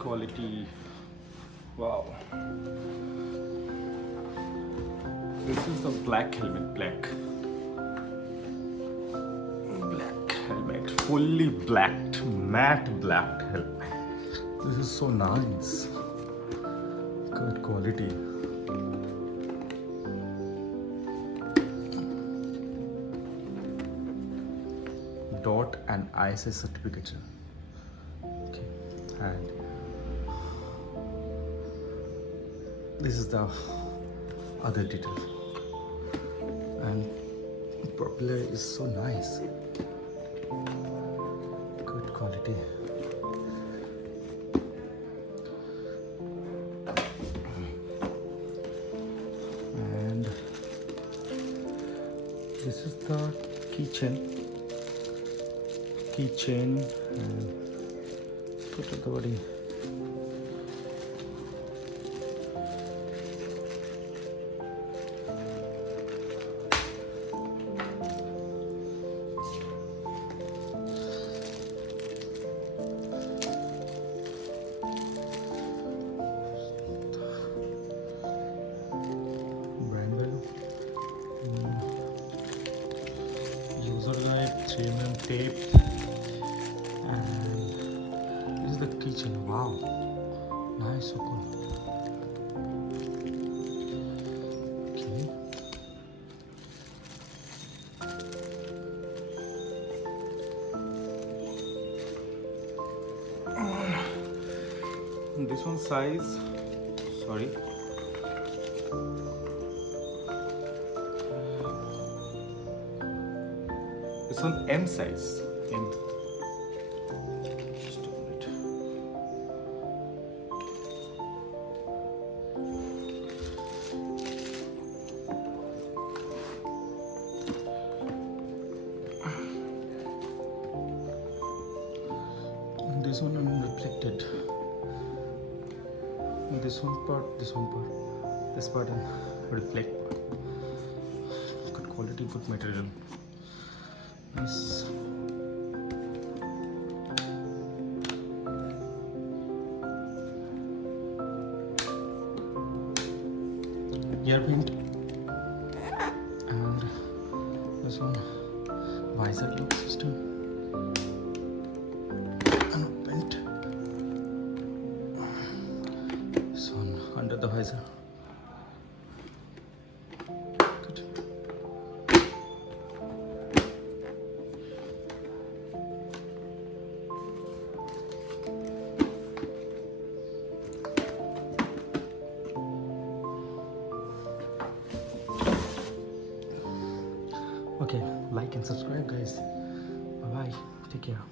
quality. Wow. This is the black helmet. Black helmet. Fully blacked, matte black helmet. This is so nice. Good quality. DOT and ISA certificate. Okay, and this is the other detail. And propeller is so nice. Good quality. And this is the keychain. And put it the body. Brand value. User guide, 3mm tape. And this is the keychain. Wow, nice, so cool. Okay. This one size, sorry. This one M size. M. This one unreflected. This one part, this part and reflect. Good quality, good material. Nice. Gear paint. And this one visor lock system. Paint. This one under the visor. Good. Okay, like and subscribe, guys. Bye bye. Take care.